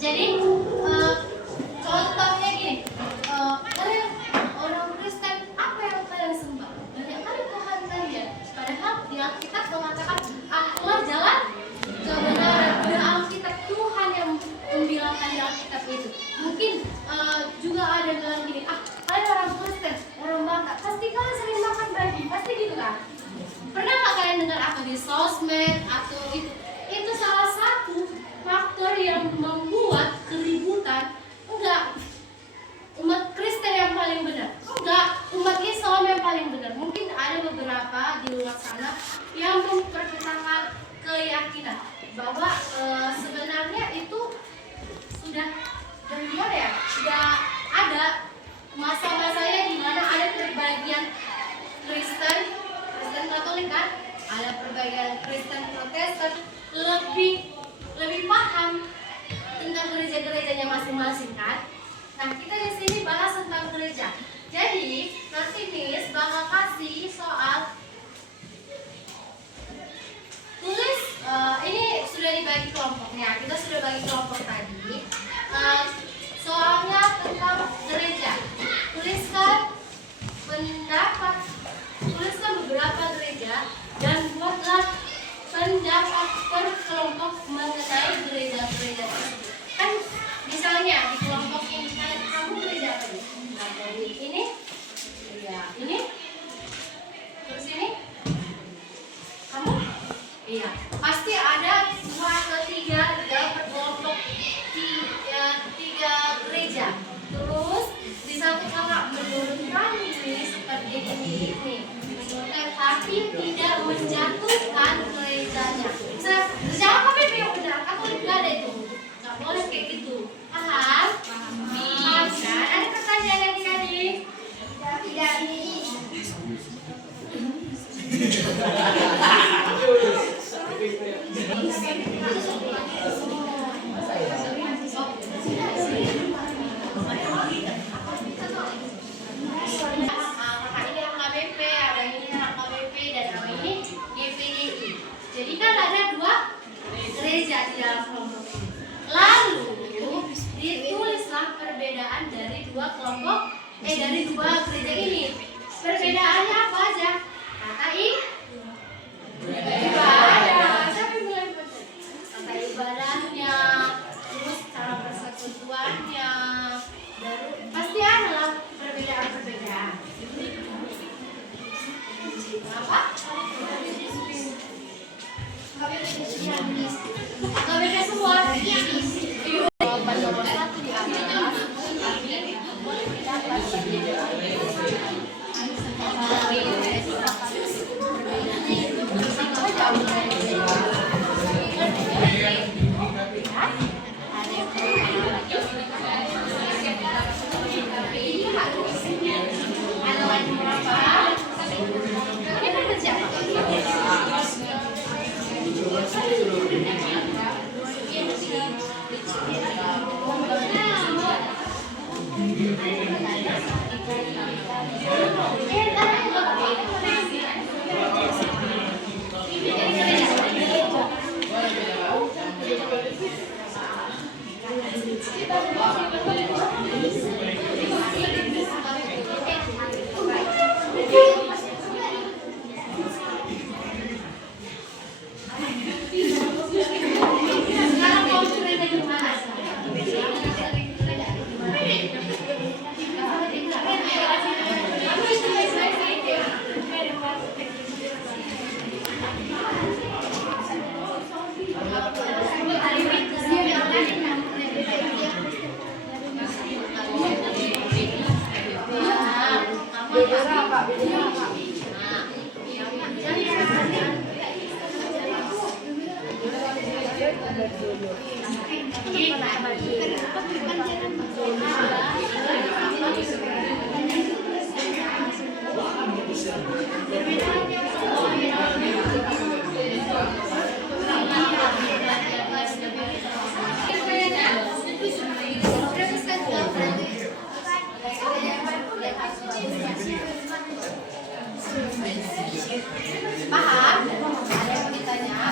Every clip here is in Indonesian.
Jadi contohnya gini, kalian orang Kristen apa yang kalian sembah? Banyak kali Tuhan kalian. Padahal di Alkitab mengatakan akulah jalan kebenaran. Di Alkitab Tuhan yang membilangkan di Alkitab itu. Mungkin juga ada yang bilang gini, kalian orang Kristen, orang Batak, pasti kalian sering makan babi, pasti gitu kan? Pernah nggak kalian dengar aku di sosmed atau itu? Itu salah satu faktor yang membuat keributan. Enggak umat Kristen yang paling benar, enggak umat Islam yang paling benar. Mungkin ada beberapa di luar sana yang memperkatakan keyakinan bahwa sebenarnya itu sudah gimana ya, sudah ada masa-masanya di mana ada perbagian Kristen Katolik kan, ada perbagian Kristen Protestan, lebih paham tentang gereja-gerejanya masing-masing kan. Nah, kita di sini bahas tentang gereja. Jadi nanti Miss bakal kasih soal tulis. Ini sudah dibagi kelompoknya. Kita sudah bagi kelompok tadi. Soalnya tentang gereja. Tuliskan beberapa gereja dan buatlah pendapat per kelompok mengenai gereja-gereja tersebut. Kan misalnya di kelompok ini kamu gereja apa nih? Nah, dari ini, iya, ini, terus ini, kamu, iya, pasti ada 2 atau 3 dapat kelompok tiga gereja. Terus di satu kakak menurut kami seperti ini. Tapi tidak menjatuhkan gerejanya. Gereja apa yang benar? Katolik nggak ada itu. Nggak boleh kayak gitu. Paham? Paham kan? Ada pertanyaan yang tadi? Tidak ini. Jadi kan ada 2 gereja di dalam kelompok ini. Lalu ditulislah perbedaan dari 2 kelompok, dari 2 gereja ini. Perbedaannya apa aja? Kata ibadah. Siapa yang bilang kata ibadahnya, terus cara persekutuannya, pasti ada lah perbedaan-perbedaan. Apa? KBP semua. Nomor 1 di atas. Paham? Ada yang mau ditanya?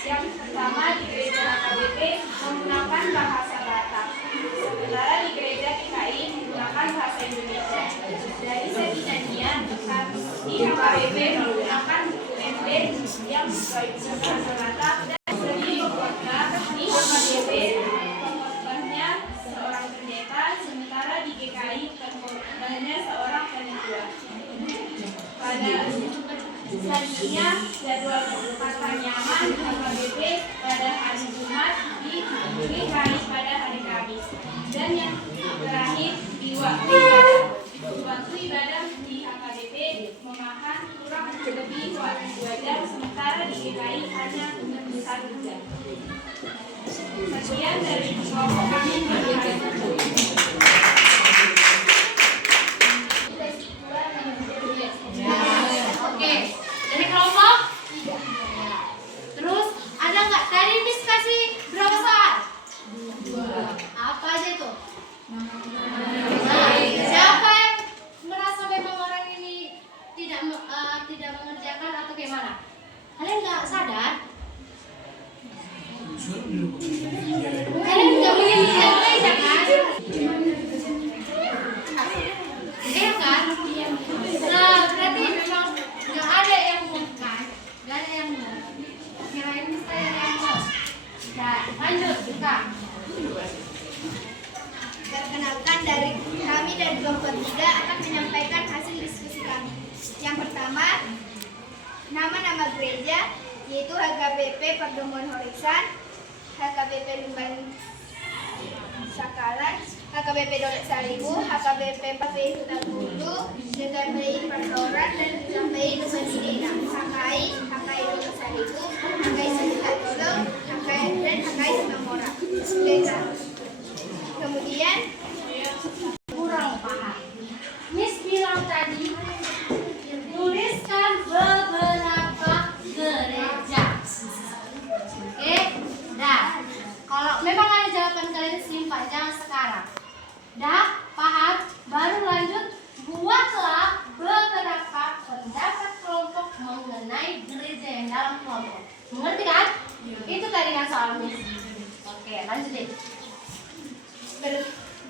Yang pertama di gereja HKBP menggunakan bahasa Batak, sementara di gereja GKI menggunakan bahasa Indonesia. Dari segi nyanyian, di HKBP menggunakan buku MB yang bahasa Batak dan seni khotbah. Di HKBP pengkhotbahnya seorang pendeta, sementara di GKI pengkhotbahnya seorang panitia. Pada selanjutnya jadwal kata nyaman HKBP pada hari Jumat, di GKI pada hari Kamis, dan yang terakhir di waktu ibadah. Waktu ibadah di HKBP memakan kurang lebih 2 jam, sementara di GKI hanya 1 jam. Sekian dari kelompok kami pada hari ini. Oke, dari kelompok. Terus ada nggak? Tadi Miss kasih berapa saat? 2. Apa aja itu? Nah, siapa yang merasa memang orang ini tidak mengerjakan atau gimana? Kalian nggak sadar? Kalian nggak punya pikiran aja kan? Iya kan? Nah, berarti memang nggak ada yang mau kan? Nggak ada yang mau. gereja, yaitu HKBP Pertemuan Horisan, HKBP Limban Sakalan, HKBP Dolek Saribu, HKBP KPI Hutan Bulu, DKPI Pertoran, dan DKPI Nusa Dina, HKI Dolek Saribu, HKI Sekitar Tolong, HKI dan HKI Semamora. Kemudian Kurang paham. Miss bilang tadi tuliskan beberapa gereja. Oke, dah. Kalau memang ada jawaban kalian simpan, jangan sekarang. Dah, paham? Baru lanjut. Buatlah beberapa pendapat kelompok mengenai gereja yang dalam kelompok. Mengerti kan? Itu tadi kan soal Miss. Oke, lanjut deh.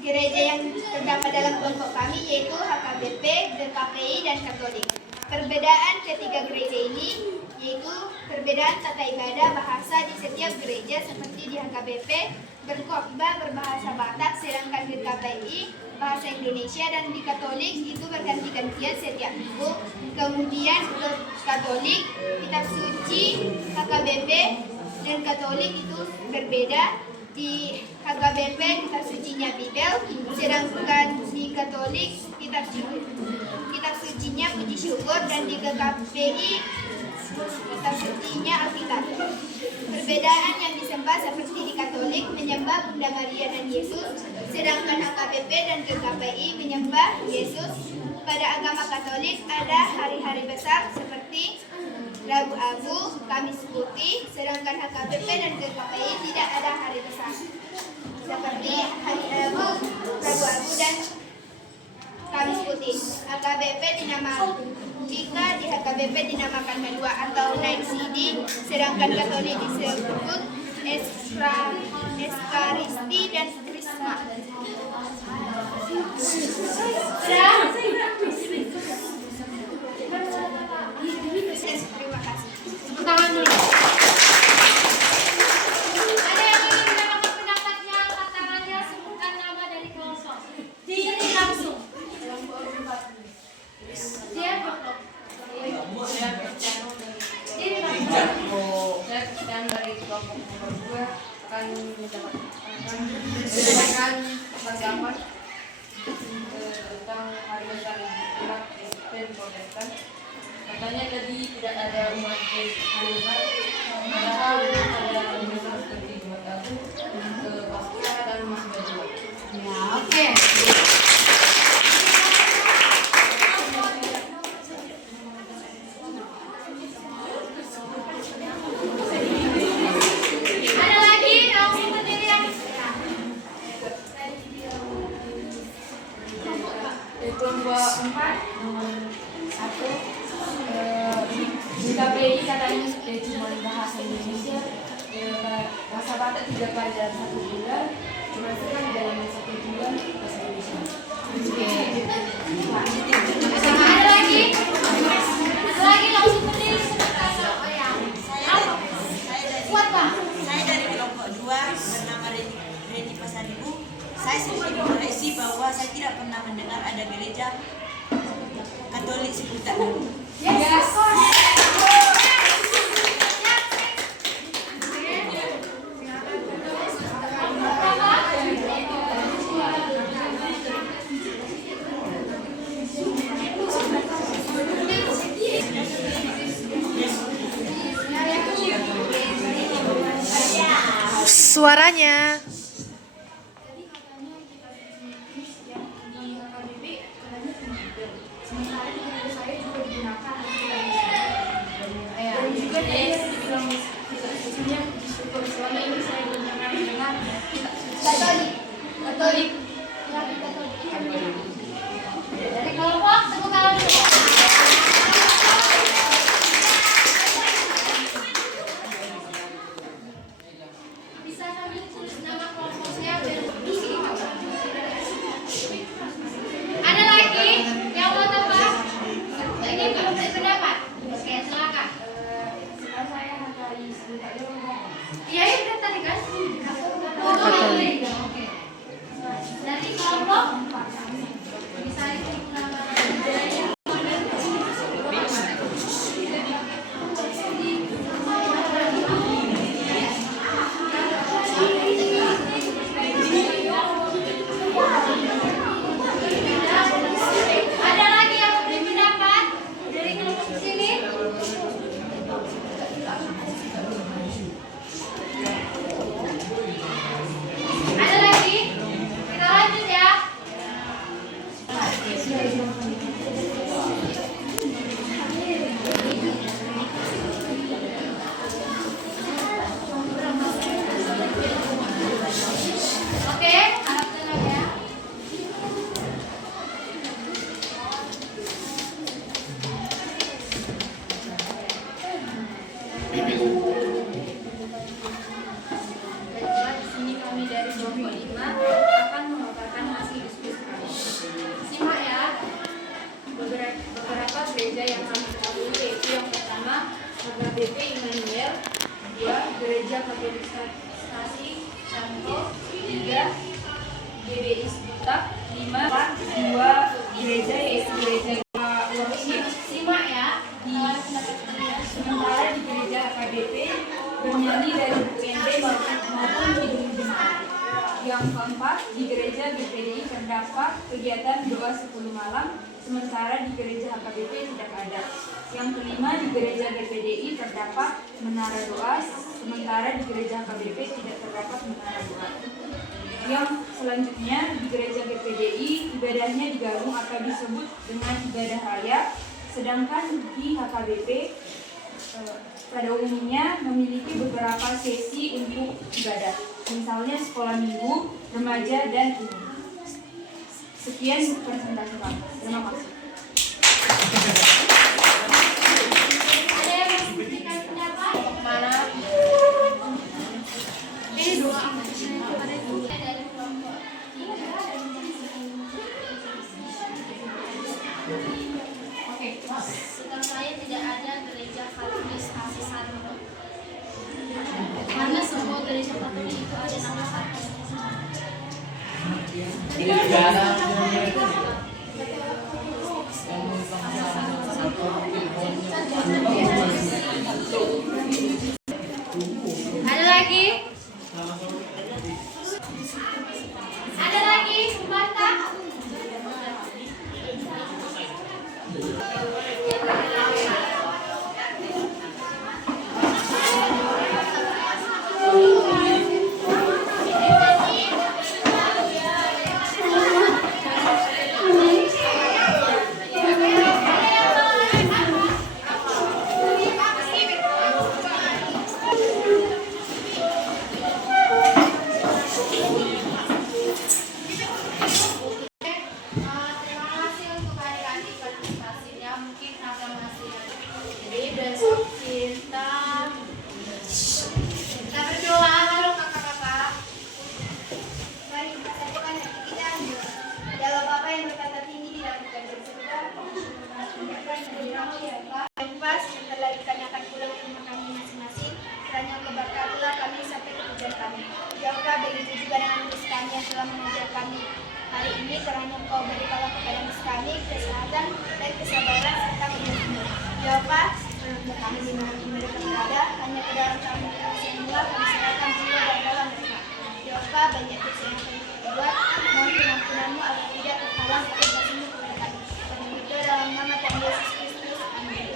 gereja yang terdapat dalam kelompok kami yaitu HKBP, DKPI, dan Katolik. Perbedaan ketiga gereja ini yaitu perbedaan tata ibadah bahasa di setiap gereja seperti di HKBP berkhotbah berbahasa Batak, sedangkan di DKPI bahasa Indonesia, dan di Katolik itu berganti-gantian setiap minggu. Kemudian ke Katolik kitab suci HKBP dan Katolik itu berbeda. Di HKBP kitab sucinya Bibel, sedangkan di Katolik kitab sucinya Puji Syukur, dan di KKPI kitab sucinya Alkitab. Perbedaan yang disembah seperti di Katolik menyembah Bunda Maria dan Yesus, sedangkan HKBP dan KKPI menyembah Yesus. Pada agama Katolik ada hari-hari besar seperti Rabu Abu, Kamis Putih, sedangkan HKBP dan KKPI tidak ada hari besar seperti hari Rabu Abu dan Kamis Putih. HKBP dinamakan di HKBP dinamakan Medua atau Night CD, sedangkan Katolik disebut Eskaristi dan Krisma. Terima kasih. Tepuk tangan dulu. Ada yang ingin menambahkan pendapatnya, angkat tangannya, sebutkan nama dari kelompok. Diri langsung. Dia kelompok. Diri langsung. Saya Kristian dari kelompok nomor 2 akan menyampaikan pendapat tentang hari besar umat Kristen Protestan. Katanya tadi tidak ada umat hari besar, padahal ada hari besar seperti Jumat Agung, Paskah dan masih banyak. Ya, oke. Ada lagi langsung berdiri ya. Di kelompok 4 nomor 1 di KPI katanya cuma bahasa Indonesia, bahasa Batak 3 pelajaran 1 bulan, cuma kan dalam 1 bulan bahasa Indonesia. Ada lagi? Ada lagi langsung berdiri sebentar. Oh ya. Kuat Bang. Saya dari kelompok 2 bernama Reni Pasaribu. Saya sedikit mengoreksi bahwa saya tidak pernah mendengar ada gereja Katolik seputar dulu. Yes. Suaranya. Katolik. Dari kelompok tepuk tangan dulu. Bisa sambil tulis nama kelompoknya biar ada lagi yang mau tambah? Ini belum berpendapat. Oke, silakan. Saya Baiklah, di sini kami dari kelompok 5 akan memaparkan hasil diskusi kami. Simak ya, beberapa gereja yang kami ketahui yaitu yang pertama HKBP Immanuel, 2 Gereja Katolik Stasi Santo, 3 GBI Sebutak, 5 2 gereja yaitu gereja worship. Simak ya, sementara di gereja HKBP bernyanyi dari UND maupun hidung jemaat. Yang keempat, di gereja GPDI terdapat kegiatan doa 10 malam, sementara di gereja HKBP tidak ada. Yang kelima, di gereja GPDI terdapat menara doa, sementara di gereja HKBP tidak terdapat menara doa. Yang selanjutnya, di gereja GPDI ibadahnya digabung atau disebut dengan ibadah raya, sedangkan di HKBP pada umumnya memiliki beberapa sesi untuk ibadah, misalnya sekolah minggu, remaja, dan umum. Sekian presentasi kami. Terima kasih. Ada yang mau memberikan pendapat? Mana? Ini doa dari kelompok 3. Oke. Setahu saya tidak ada gereja Katolik Stasi Santo. Karena semua gereja Katolik itu ada nama satu. Ada lagi? Ada lagi? Membantah? Terima kasih untuk adik-adik partisipasinya. Mungkin aklamasi. Jadi besok kita berdoa. Halo kakak-kakak. Mari kita satukan hati kita. Dalam Bapa yang berkata tinggi di dalam kerajaan surga, tunjukkan hadiratmu ya Allah. Dan pas sebentar lagi kami akan pulang ke rumah kami masing-masing. Kiranya keberkatilah kami sampai ke tujuan kami. Ya Allah, begitu juga dengan Miss kami yang telah mengajar kami hari ini. Kiranya Engkau berikanlah kepada Miss kami kesehatan dan kesabaran serta kemuliaan. Ya Allah, kami dimanapun mereka berada, hanya ke dalam kami semua kami serahkan jiwa dan dalam mereka. Ya Allah, banyak dosa yang kami buat, mohon pengampunanmu agar tidak terhalang kasih-Mu kepada kami. Kami berdoa dalam nama Tuhan Yesus Kristus. Amin.